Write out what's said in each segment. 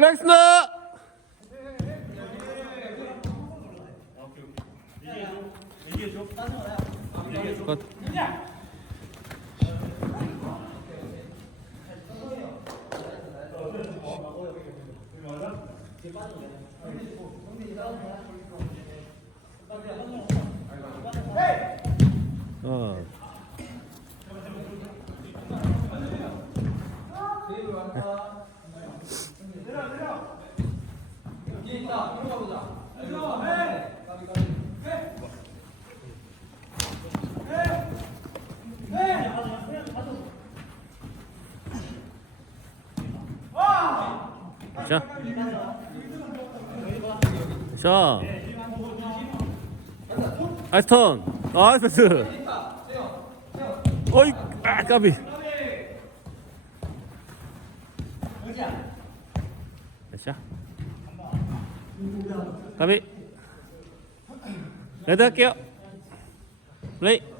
플렉스너 컷. 어. 자. 자. 아이스턴. 아, 패스. 어이, 아, 까비. 자. 까비. 레드 할게요. 플레이.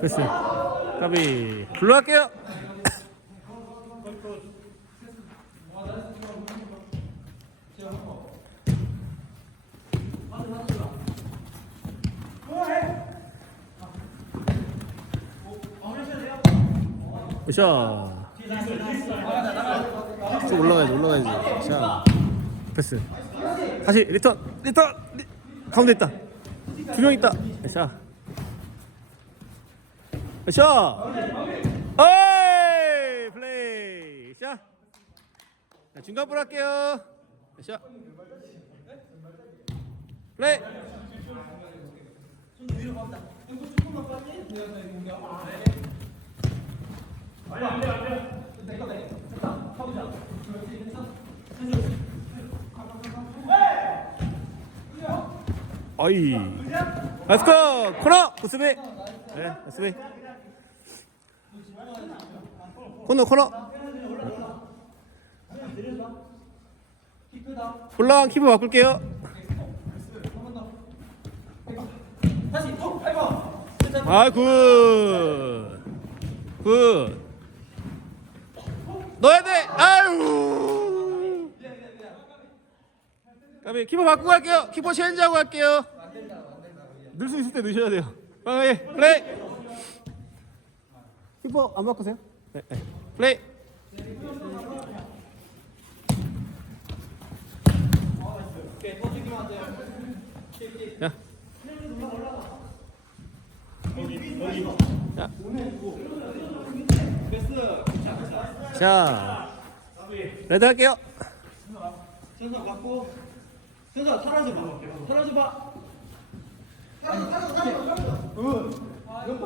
패스. 까비. 불러 할게요. 샷. 쭉 올라가야지, 올라가야지. 샷. 패스. 다시 리턴, 리턴. 리... 가운데 있다. 두 명 있다. 샷. 샷. 어이! 플레이. 샷. 자, 중간 볼 할게요. 샷. 플레이. 어이. 아스커 코너 구스비. 네, 구스비. 코너 코너. 올라간 키브 바꿀게요. 아 굿. 굿. 넣어야 돼. 아유. 까비 키퍼 바꾸고 갈게요. 키퍼 체인지하고 갈게요. 넣을 수 있을 때 넣으셔야 돼요. 빨리 플레이. 키퍼 안 바꾸세요? 네, 네. 플레이. 자. 자. 자. 레드 할게요. 현서 갖고 현서 사라져 봐 사라져봐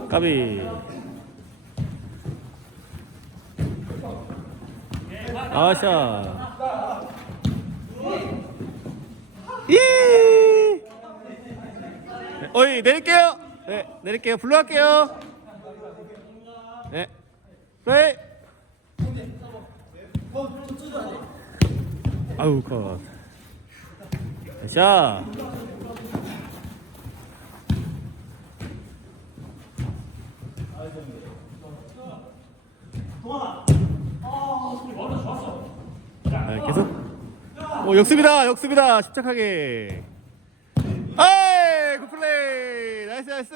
까비. 아샤. 이. 어이 내릴게요. 네 내릴게요. 블루 할게요. 네. 네. 아우 컷. 자. 네, 계속. 오 역습이다 역습이다 침착하게. 아이 굿플레이 나이스 나이스.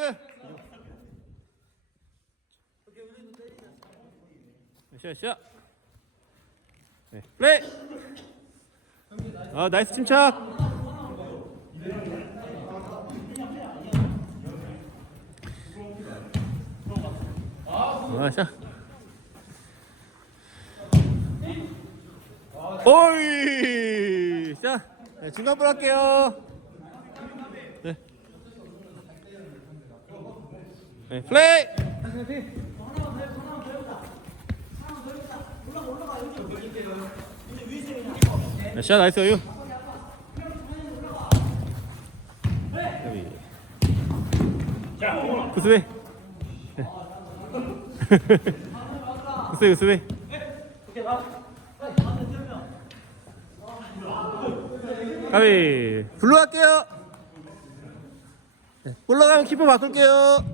샷 샷. 플레이. 아 나이스 침착. 아자. 오이. 자 네, 중간 볼 할게요. 네. 네 플레이. 샷 나이스 유. 구스베. 구스베 구스베. 가비 블루 할게요. 네, 올라가면 키퍼 바꿀게요.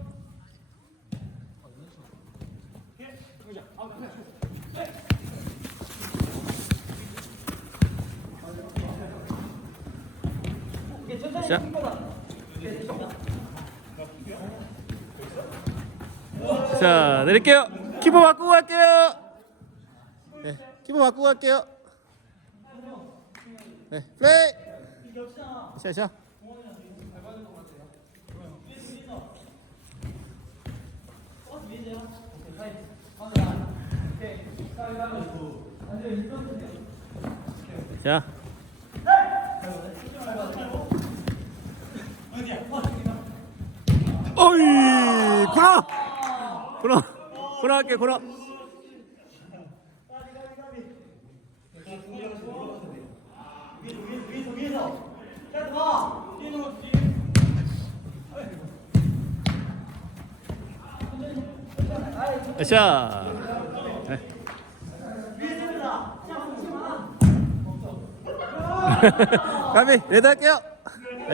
자. 자, 내릴게요. 키퍼 바꾸고 갈게요. 네, 키퍼 바꾸고 갈게요. 네, 플레이. 자, 자. 자. 어이, 구라. 구라. 구라 할게, 구라. 자. 네. 가비, 레드 할게요.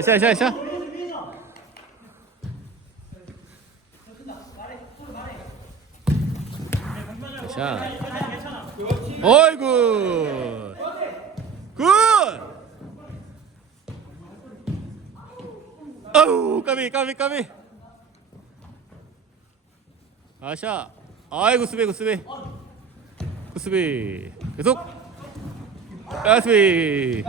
자, 자, 자. 자. 어이구. 굿. 아우, 까비, 까비, 까비. 아샤. 아이고, 수비, 굿수비. 굿수비. 계속. 아, 수비.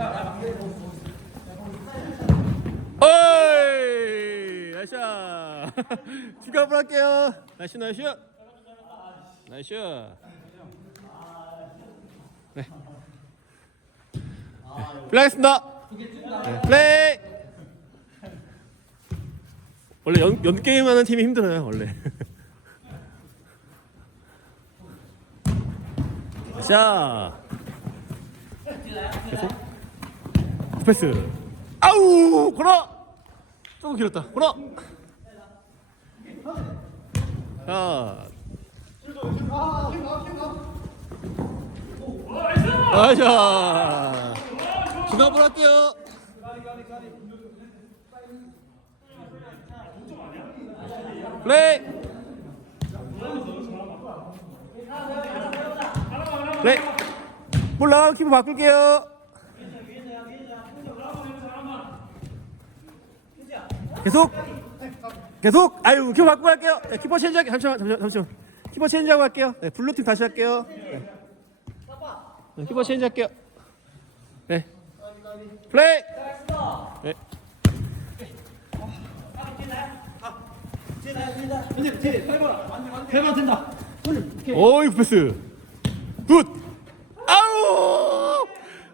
어이! 아샤. 추가볼 할게요. 나이스, 나이스. 나이스. 네. 네. 플레이하겠습니다. 네. 플레이. 원래 연, 연 게임하는 팀이 힘들어요 원래. 자. 계속. 패스. 아우 코너. 조금 길었다. 코너. 자. 아자. 중간볼 할게요. 플레이. 플레이. 몰라 키퍼 바꿀게요. 계속. 계속. 아유 키퍼 바꾸고 할게요. 네, 키퍼 체인지 할게요. 잠시만 잠시만 잠시만. 키퍼 체인지하고 할게요. 네, 블루팀 다시 할게요. 네. 네, 키퍼 체인지 할게요. 네. 플레이. 네. 해봐 된다. 오이 패스. 굿. 아우.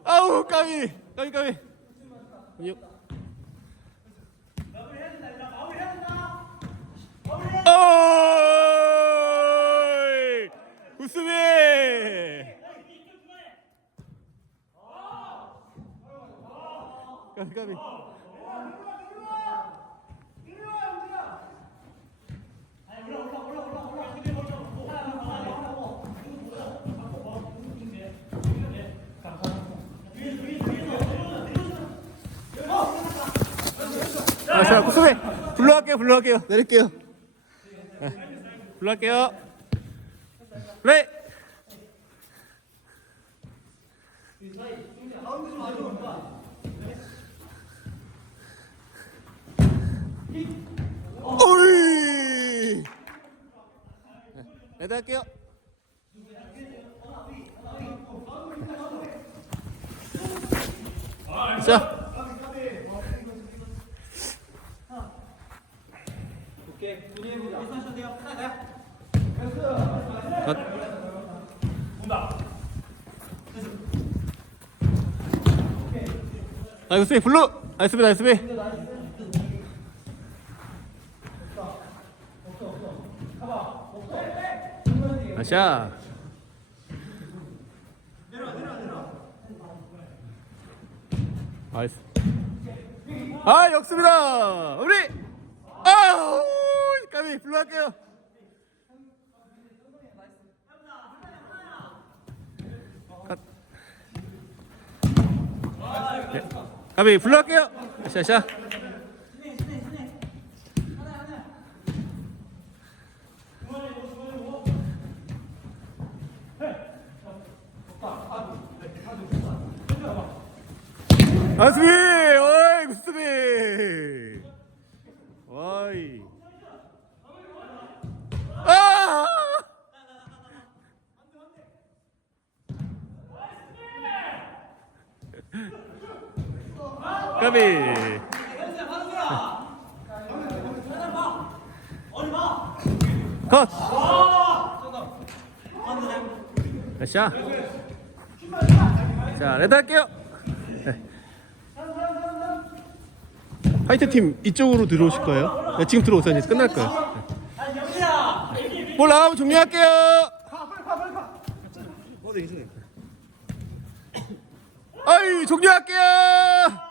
아우 까비. 까비 까비. 어이. 굿수비. 까비 까비. 아, 자, 구수배 불러갈게요, 불러갈게요. 내릴게요. 네, 불러갈게요. 플레이. 오이. 네, 레드 할게요. 자. 나이스 수비 블루 나이스 수비 아샤 나이스. 아 역습이다. 우리 아우 까비 블루 할게요. 컷. 네. 까비 블루 할게요. 샤샤 아스 어이. 아! 까비. 컷. 자, 자 레드 할게요 화이트 팀 이쪽으로 들어오실 거예요? 네, 지금 들어오세요. 이제 끝날 거예요. 네. 볼 나가면 종료할게요. 아이 종료할게요.